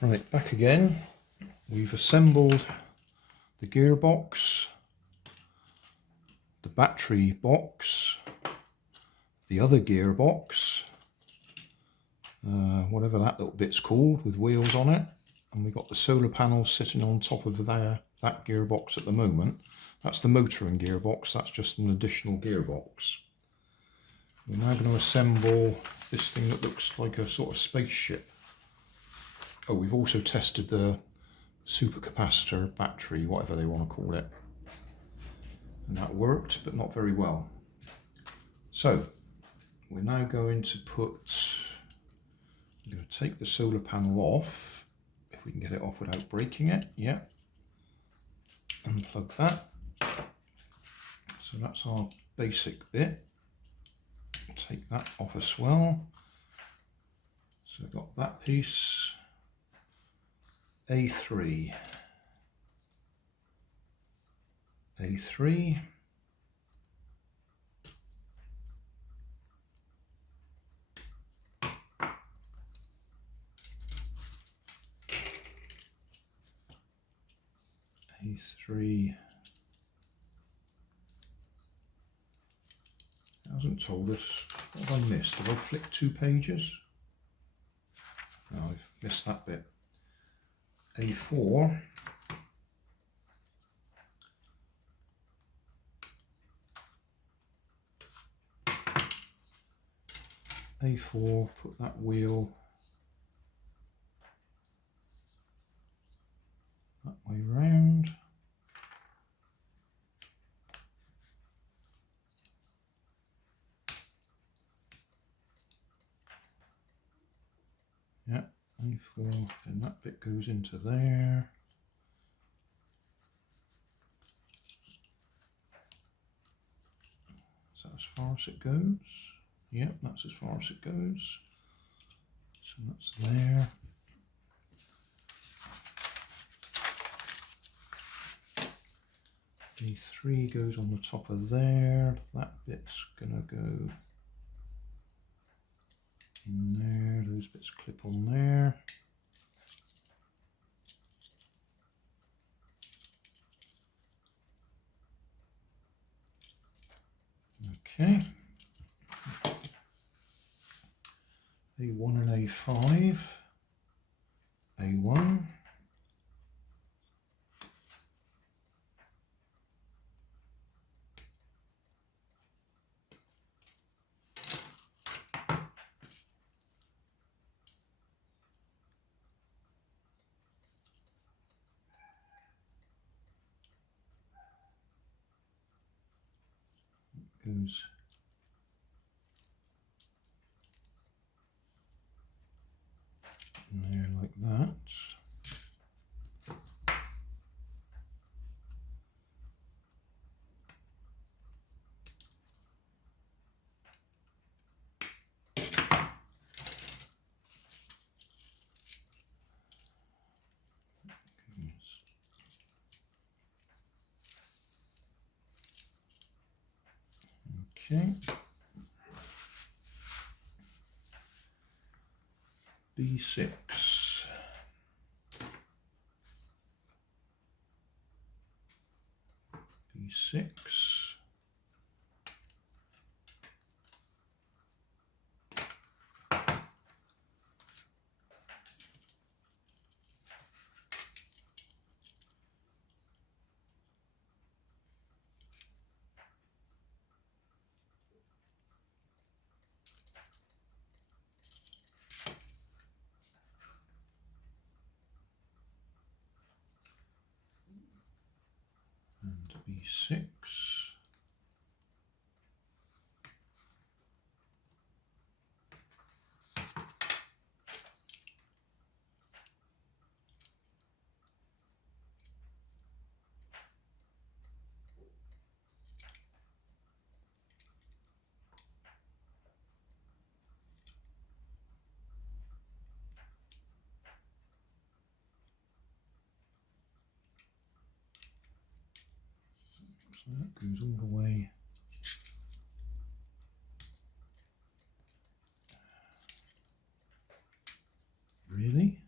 Right, back again. We've assembled the gearbox, the battery box, the other gearbox, whatever that little bit's called, with wheels on it, and we've got the solar panels sitting on top of that gearbox at the moment. That's the motoring gearbox, that's just an additional gearbox. We're now going to assemble this thing that looks like a sort of spaceship. Oh, we've also tested the supercapacitor battery, whatever they want to call it. And that worked, but not very well. So, we're now going to I'm going to take the solar panel off, if we can get it off without breaking it. Yeah. Unplug that. So that's our basic bit. Take that off as well. So I've got that piece. A3. A3. A3. It hasn't told us. What have I missed? Have I flicked 2 pages? No, I've missed that bit. A4. A4, put that wheel that way round. Yeah, A4, then that bit goes into there. Is that as far as it goes? Yep, that's as far as it goes. So that's there. A3 goes on the top of there. That bit's gonna go in there. Those bits clip on there. Okay. A1 and A5. A1. Goes in there like that. Okay. B6. B6. And B6. So that goes all the way really.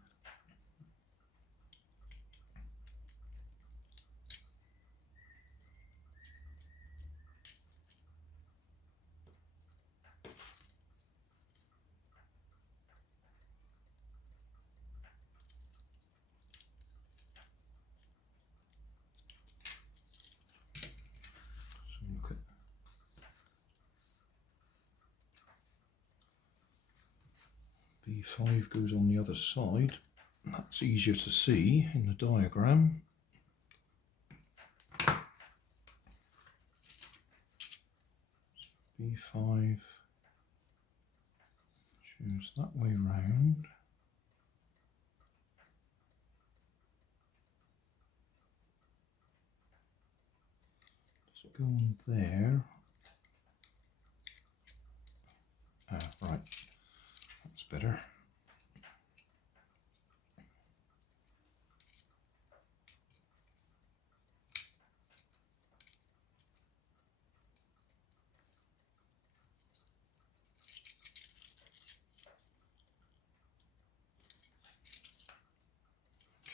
B5 goes on the other side. That's easier to see in the diagram. B5 choose that way round. Let's go on there. Ah, right, that's better.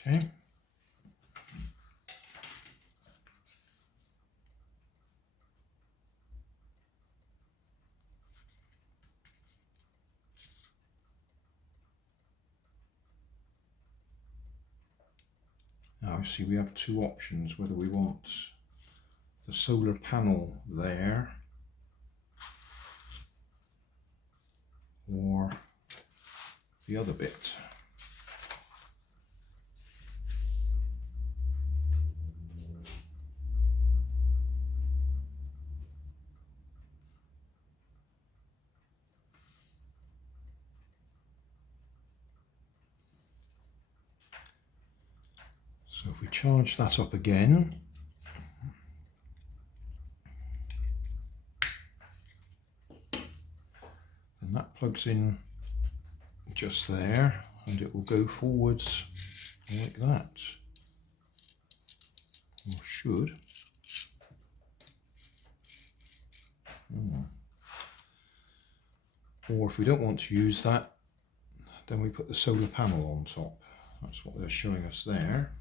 Okay. Now see, we have two options, whether we want the solar panel there or the other bit. So if we charge that up again, then that plugs in just there and it will go forwards like that, or should. Or if we don't want to use that, then we put the solar panel on top. That's what they're showing us there.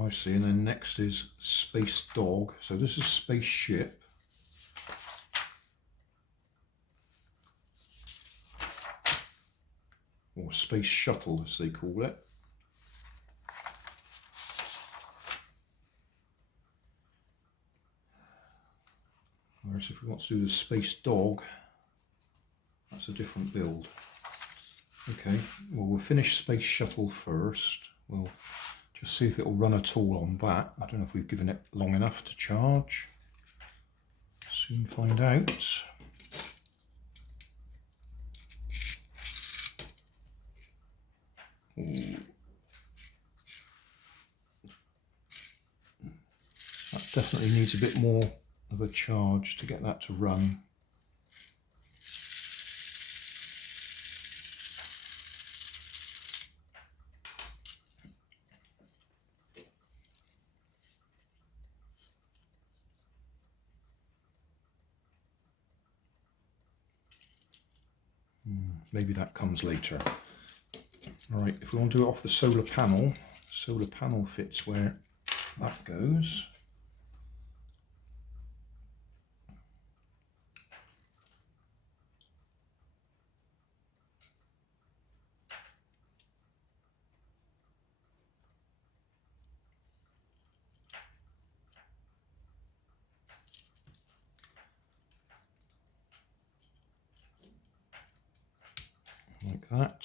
I see, and then next is Space Dog. So this is Spaceship. Or Space Shuttle as they call it. Whereas if we want to do the Space Dog, that's a different build. Okay, well we'll finish Space Shuttle first. We'll just see if it will run at all on that. I don't know if we've given it long enough to charge. Soon find out. Ooh. That definitely needs a bit more of a charge to get that to run. Maybe that comes later. All right, if we want to do it off the solar panel fits where that goes. Like that.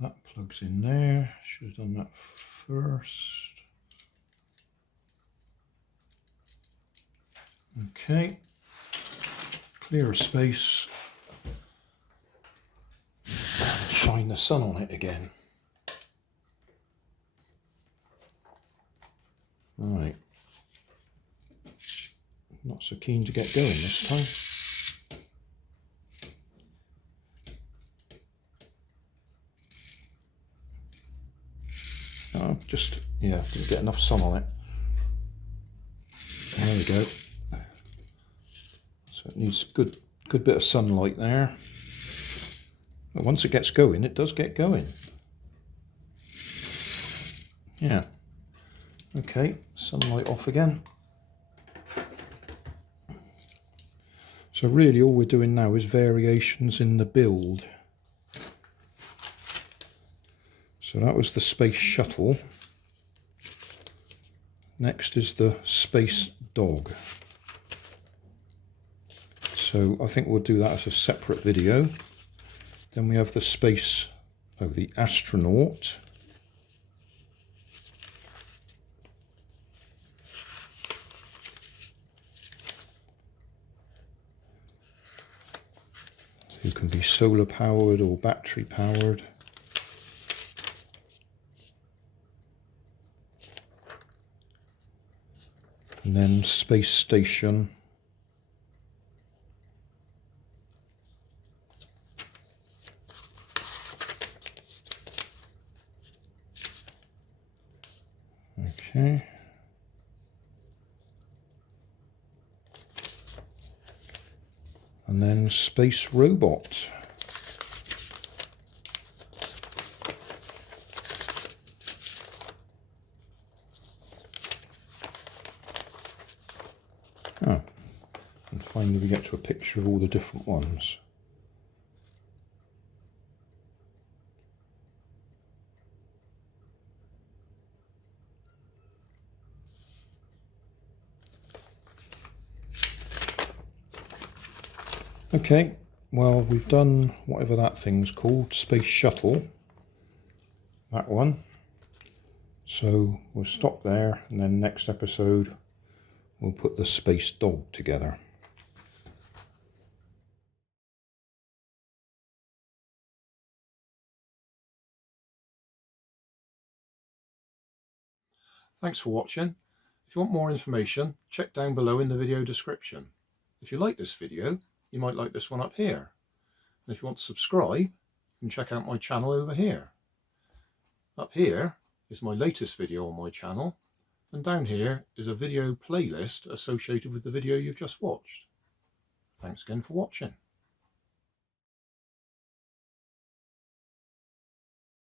That plugs in there. Should have done that first. Okay. Clear a space. Shine the sun on it again. Right. Not so keen to get going this time. Oh, just, yeah, didn't get enough sun on it. There we go. So it needs good bit of sunlight there. But once it gets going, it does get going. Yeah. Okay, sunlight off again. So really all we're doing now is variations in the build. So that was the Space Shuttle. Next is the Space dog. So I think we'll do that as a separate video. Then we have the astronaut. Who can be solar powered or battery powered. And then space station. Okay. And then space robot. Oh, and finally we get to a picture of all the different ones. Okay, well, we've done whatever that thing's called, Space Shuttle, that one. So we'll stop there, and then next episode we'll put the space dog together. Thanks for watching. If you want more information, check down below in the video description. If you like this video, you might like this one up here. And if you want to subscribe, you can check out my channel over here. Up here is my latest video on my channel, and down here is a video playlist associated with the video you've just watched. Thanks again for watching.